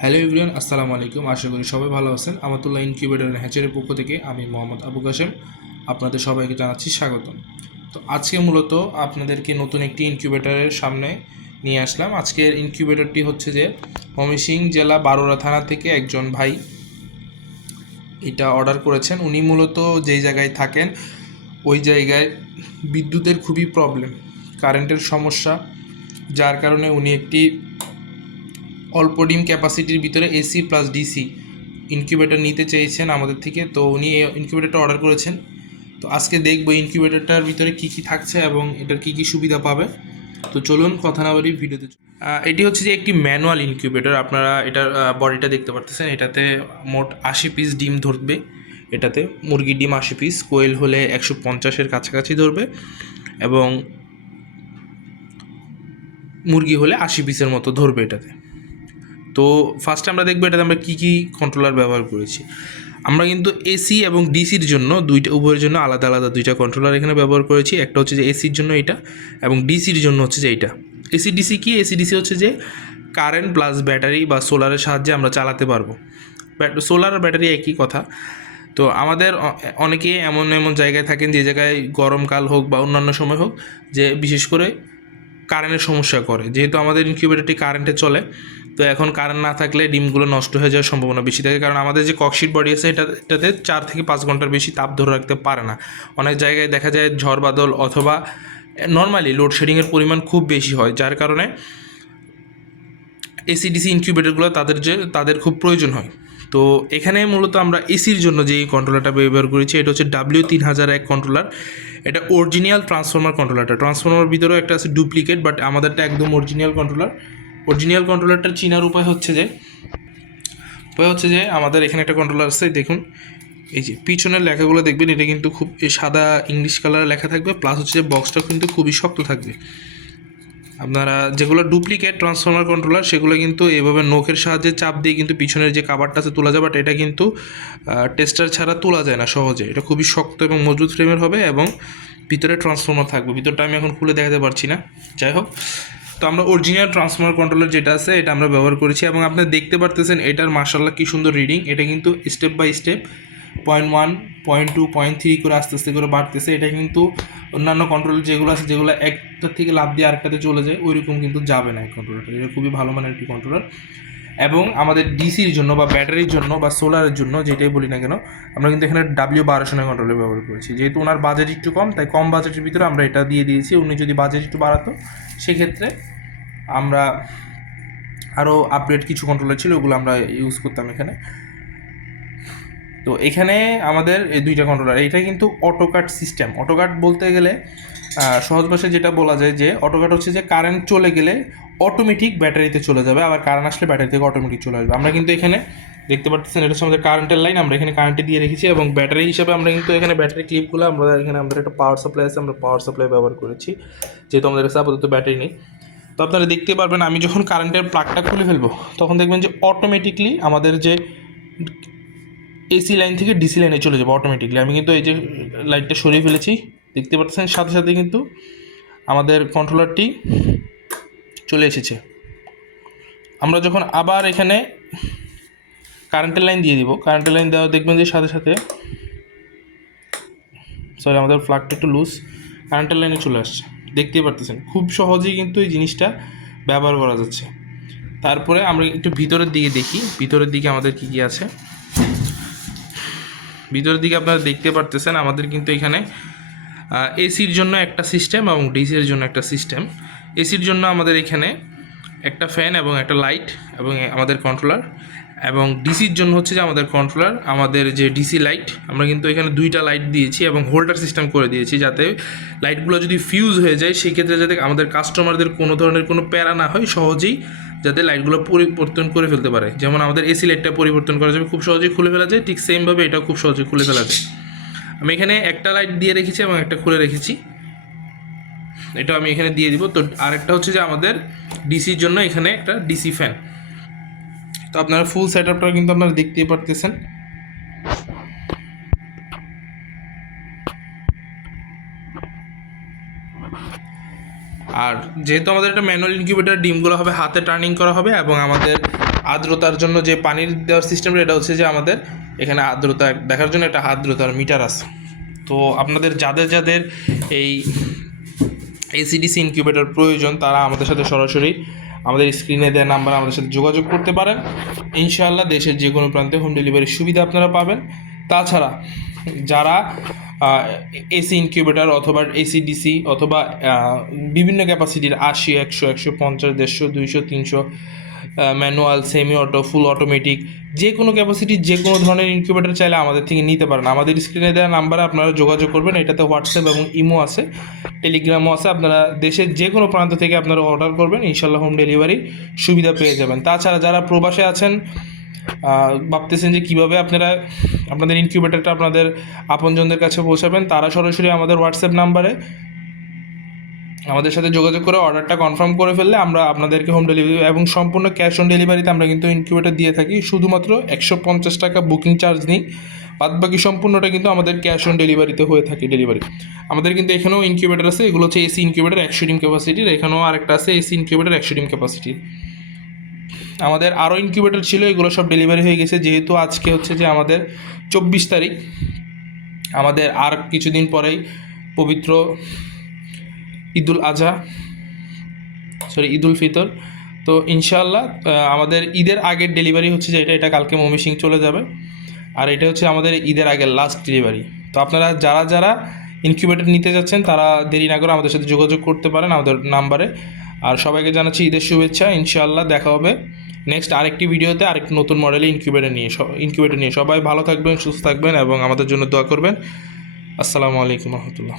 Hello everyone, আসসালামু আলাইকুম। আশা করি সবাই ভালো আছেন। আমাতুল্লাহ ইনকিউবেটর হ্যাচারের পক্ষ থেকে আমি মোহাম্মদ আবু কাশেম, আপনাদের সবাইকে জানাচ্ছি স্বাগতম। তো আজকে মূলত আপনাদেরকে নতুন একটি ইনকিউবেটরের সামনে নিয়ে আসলাম। আজকের ইনকিউবেটরটি হচ্ছে যে ময়মনসিংহ জেলা বারোরা থানা থেকে একজন ভাই এটা অর্ডার করেছেন। উনি মূলত যেই জায়গায় থাকেন, ওই জায়গায় বিদ্যুতের খুবই প্রবলেম, কারেন্টের সমস্যা, যার কারণে উনি একটি অল্প ডিম ক্যাপাসিটির ভিতরে এসি প্লাস ডিসি ইনকিউবেটর নিতে চেয়েছেন আমাদের থেকে। তো উনি এই ইনকিউবেটরটা অর্ডার করেছেন। তো আজকে দেখব ইনকিউবেটরটার ভিতরে কি কি থাকছে এবং এটার কি কি সুবিধা পাবে। তো চলুন কথা না বলি ভিডিওতে এটি হচ্ছে যে একটি ম্যানুয়াল ইনকিউবেটর আপনারা এটার বডিটা দেখতে পারতেছেন। এটাতে মোট আশি পিস ডিম ধরবে। এটাতে মুরগির ডিম আশি পিস কোয়েল হলে একশো পঞ্চাশের কাছাকাছি ধরবে এবং মুরগি হলে আশি পিসের মতো ধরবে এটাতে। তো ফার্স্টে আমরা দেখব এটাতে আমরা কী কী কন্ট্রোলার ব্যবহার করেছি। আমরা কিন্তু এসি এবং ডিসির জন্য দুইটা, উভয়ের জন্য আলাদা আলাদা দুইটা কন্ট্রোলার এখানে ব্যবহার করেছি। একটা হচ্ছে যে এসির জন্য এটা এবং ডিসির জন্য হচ্ছে যে এইটা। এসি ডিসি কি? এসি ডিসি হচ্ছে যে কারেন্ট প্লাস ব্যাটারি বা সোলারের সাহায্যে আমরা চালাতে পারব। সোলার আর ব্যাটারি একই কথা। তো আমাদের অনেকে এমন এমন জায়গায় থাকেন যে জায়গায় গরমকাল হোক বা অন্যান্য সময় হোক যে বিশেষ করে কারেন্টের সমস্যা করে। যেহেতু আমাদের ইনকিউবেটরটি কারেন্টে চলে তো এখন কারেন্ট না থাকলে ডিমগুলো নষ্ট হয়ে যাওয়ার সম্ভাবনা বেশি থাকে। কারণ আমাদের যে ককশিট বডি আছে এটা এটাতে চার থেকে পাঁচ ঘণ্টার বেশি তাপ ধরে রাখতে পারে না। অনেক জায়গায় দেখা যায় ঝড় বাদল অথবা নর্মালি লোডশেডিংয়ের পরিমাণ খুব বেশি হয়, যার কারণে এসিডিসি ইনকিউবেটরগুলো তাদের যে, তাদের খুব প্রয়োজন হয়। তো এখানে মূলত আমরা এসির জন্য যে কন্ট্রোলারটা ব্যবহার করেছি, এটা হচ্ছে ডাব্লিউ তিন হাজার এক কন্ট্রোলার এটা অরিজিনাল ট্রান্সফর্মার কন্ট্রোলারটা ট্রান্সফর্মার ভিতরেও একটা আছে ডুপ্লিকেট বাট আমাদেরটা একদম অরিজিনাল কন্ট্রোলার অরিজিনাল কন্ট্রোলারটা চিনার উপায় হচ্ছে যে, উপায় হচ্ছে যে আমাদের এখানে একটা কন্ট্রোলার আছে, দেখুন। এই যে পিছনের লেখাগুলো দেখবেন, এটা কিন্তু খুব সাদা ইংলিশ কালারের লেখা থাকবে প্লাস হচ্ছে যে বক্সটা কিন্তু খুবই শক্ত থাকবে। আপনারা যেগুলো ডুপ্লিকেট ট্রান্সফর্মার কন্ট্রোলার সেগুলো কিন্তু এভাবে নখের সাহায্যে চাপ দিয়ে কিন্তু পিছনের যে কাভারটা আছে তোলা যায় বাট এটা কিন্তু টেস্টার ছাড়া তোলা যায় না সহজে। এটা খুবই শক্ত এবং মজবুত ফ্রেমের হবে এবং ভিতরে ট্রান্সফর্মার থাকবে। ভিতরটা আমি এখন খুলে দেখাতে পারছি না। যাই হোক। তো আমরা অরিজিনাল ট্রান্সফর্মার কন্ট্রোলার যেটা আছে, এটা আমরা ব্যবহার করেছি এবং আপনারা দেখতে পারতেছেন এটার মার্শাল্লাহ কি সুন্দর রিডিং এটা কিন্তু step by step point one point two point three করে আস্তে আস্তে করে বাড়তেছে। এটা কিন্তু অন্যান্য কন্ট্রোল যেগুলো আছে, যেগুলো একটার থেকে লাভ দিয়ে আরেকটাতে চলে যায়, ওইরকম কিন্তু যাবে না এই কন্ট্রোলারটা এটা খুবই ভালো মানের একটি কন্ট্রোলার এবং আমাদের ডিসির জন্য বা ব্যাটারির জন্য বা সোলারের জন্য যেটাই বলি না কেন, আমরা কিন্তু এখানে ডাব্লিউ বারোশো কন্ট্রোলার ব্যবহার করেছি। যেহেতু ওনার বাজেট একটু কম, তাই কম বাজেটের ভিতরে আমরা এটা দিয়ে দিয়েছি। উনি যদি বাজেট একটু বাড়াতো সেক্ষেত্রে আমরা আরও আপডেট কিছু কন্ট্রোলার ছিল, ওগুলো আমরা ইউজ করতাম এখানে। তো এখানে আমাদের এই দুইটা কন্ট্রোলার এটা কিন্তু অটোকাট সিস্টেম অটোকাট বলতে গেলে সহজ ভাষায় যেটা বলা যায় যে অটোকাট হচ্ছে যে কারেন্ট চলে গেলে অটোমেটিক ব্যাটারিতে চলে যাবে, আবার কারেন্ট আসলে ব্যাটারি থেকে অটোমেটিক চলে আসবে। আমরা কিন্তু এখানে দেখতে পাচ্ছেন এটা আমাদের কারেন্টের লাইন আমরা এখানে কারেন্টে দিয়ে রেখেছি এবং ব্যাটারি হিসাবে আমরা কিন্তু এখানে ব্যাটারি ক্লিপগুলো আমরা এখানে আমাদের একটা পাওয়ার সাপ্লাই আছে, আমরা পাওয়ার সাপ্লাই ব্যবহার করেছি, যেহেতু আমাদের কাছে আপাতত ব্যাটারি নেই। তো আপনারা দেখতে পারবেন, আমি যখন কারেন্টের প্লাগটা খুলে ফেলব, তখন দেখবেন যে অটোমেটিকলি আমাদের যে এসি লাইন থেকে ডিসি লাইনে চলে যাব অটোমেটিকলি আমি কিন্তু এই যে লাইটটা সরিয়ে ফেলেছি, দেখতে পাচ্ছেন সাথে সাথে কিন্তু আমাদের কন্ট্রোলারটি চলে এসেছে। আমরা যখন আবার এখানে কারেন্টের লাইন দিয়ে দিব। কারেন্টের লাইন দেওয়া দেখবেন যে সাথে সাথে সরি আমাদের ফ্লাগটা একটু লুজ কারেন্টের লাইনে চলে আসছে। দেখতেই পারতেছেন, খুব সহজেই কিন্তু এই জিনিসটা ব্যবহার করা যাচ্ছে। তারপরে আমরা একটু ভিতরের দিকে দেখি। ভিতরের দিকে আমাদের কী কী আছে? ভিতরের দিকে আপনারা দেখতে পারতেছেন আমাদের কিন্তু এখানে এসির জন্য একটা সিস্টেম এবং ডিসির জন্য একটা সিস্টেম এসির জন্য আমাদের এখানে একটা ফ্যান এবং একটা লাইট এবং আমাদের কন্ট্রোলার এবং ডিসির জন্য হচ্ছে যে আমাদের কন্ট্রোলার আমাদের যে ডিসি লাইট আমরা কিন্তু এখানে দুইটা লাইট দিয়েছি এবং হোল্ডার সিস্টেম করে দিয়েছি যাতে লাইটগুলো যদি ফিউজ হয়ে যায় সেক্ষেত্রে যাতে আমাদের কাস্টমারদের কোনো ধরনের কোনো প্যারা না হয়, সহজেই যাতে লাইটগুলো পরিবর্তন করে ফেলতে পারে। যেমন আমাদের এসি লাইটটা পরিবর্তন করা যাবে, খুব সহজেই খুলে ফেলা যায়, ঠিক সেমভাবে এটাও খুব সহজেই খুলে ফেলা যায়। আমি এখানে একটা লাইট দিয়ে রেখেছি এবং একটা খুলে রেখেছি। এটা আমি এখানে দিয়ে দিব। তো আরেকটা হচ্ছে যে আমাদের ডিসির জন্য এখানে একটা ডিসি ফ্যান তো আপনারা ফুল সেট আপটা কিন্তু আপনারা দেখতেই পারতেছেন। আর যেহেতু আমাদের একটা ম্যানুয়াল ইনকিউবেটার ডিমগুলো হবে হাতে টার্নিং করা হবে এবং আমাদের আর্দ্রতার জন্য যে পানির দেওয়ার সিস্টেমটা এটা হচ্ছে যে আমাদের এখানে আর্দ্রতা, দেখার জন্য একটা আর্দ্রতার মিটার আছে। তো আপনাদের যাদের যাদের এই এসিডিসি ইনকিউবেটর প্রয়োজন, তারা আমাদের সাথে সরাসরি আমাদের স্ক্রিনে দেওয়া নাম্বার আমাদের সাথে যোগাযোগ করতে পারেন। ইনশাআল্লাহ দেশের যে কোনো প্রান্তে হোম ডেলিভারির সুবিধা আপনারা পাবেন। তাছাড়া যারা এসি ইনকিউবেটার অথবা এসি ডিসি অথবা বিভিন্ন ক্যাপাসিটির আশি, একশো একশো পঞ্চাশ, দেড়শো, দুইশো, তিনশো manual semi auto full automatic যে কোনো ক্যাপাসিটির যে কোনো ধরনের ইনকিউবেটর চাইলে আমাদের থেকে নিতে পারেন। আমাদের স্ক্রিনে দেওয়া নাম্বারে আপনারা যোগাযোগ করবেন, এটাতে হোয়াটসঅ্যাপ এবং ইমো আছে টেলিগ্রামও আছে। আপনারা দেশের যে কোনো প্রান্ত থেকে আপনারা অর্ডার করবেন, ইনশাল্লাহ হোম ডেলিভারি সুবিধা পেয়ে যাবেন। তাছাড়া যারা প্রবাসে আছেন ভাবতেছেন যে কীভাবে আপনারা আপনাদের ইনকিউবেটরটা আপনাদের আপনজনদের কাছে পৌঁছাবেন, তারা সরাসরি আমাদের হোয়াটসঅ্যাপ নাম্বারে আমাদের সাথে যোগাযোগ করে অর্ডারটা কনফার্ম করে ফেললে আমরা আপনাদেরকে হোম ডেলিভারি এবং সম্পূর্ণ ক্যাশ অন ডেলিভারিতে আমরা কিন্তু ইনকিউবেটর দিয়ে থাকি। শুধুমাত্র একশো পঞ্চাশ টাকা বুকিং চার্জ নিই। বাদ বাকি সম্পূর্ণটা কিন্তু আমাদের ক্যাশ অন ডেলিভারিতে হয়ে থাকে ডেলিভারি আমাদের কিন্তু এখানেও ইনকিউবেটর আছে। এগুলো হচ্ছে এসি ইনকিউবেটর একশো ডিম ক্যাপাসিটির এখানেও আরেকটা আছে এসি ইনকিউবেটর একশো ডিম ক্যাপাসিটির আমাদের আরও ইনকিউবেটর ছিল, এগুলো সব ডেলিভারি হয়ে গেছে। যেহেতু আজকে হচ্ছে যে আমাদের চব্বিশ তারিখ, আমাদের আর কিছুদিন পরেই পবিত্র ঈদুল আজহা সরি ঈদুল ফিতর। তো ইনশাআল্লাহ আহ, আমাদের ঈদের আগের ডেলিভারি হচ্ছে যে এটা এটা কালকে মমি সিং চলে যাবে। আর এটা হচ্ছে আমাদের ঈদের আগের লাস্ট ডেলিভারি তো আপনারা যারা যারা ইনকিউবেটর নিতে যাচ্ছেন তারা দেরি না করে আমাদের সাথে যোগাযোগ করতে পারেন আমাদের নাম্বারে আর সবাইকে জানাচ্ছি ঈদের শুভেচ্ছা ইনশাআল্লাহ দেখা হবে নেক্সট আরেকটি ভিডিওতে আরেকটি নতুন মডেলে ইনকিউবেটর নিয়ে ইনকিউবেটর নিয়ে। সবাই ভালো থাকবেন সুস্থ থাকবেন এবং আমাদের জন্য দোয়া করবেন। আসসালামু আলাইকুম রহমতুল্লাহ।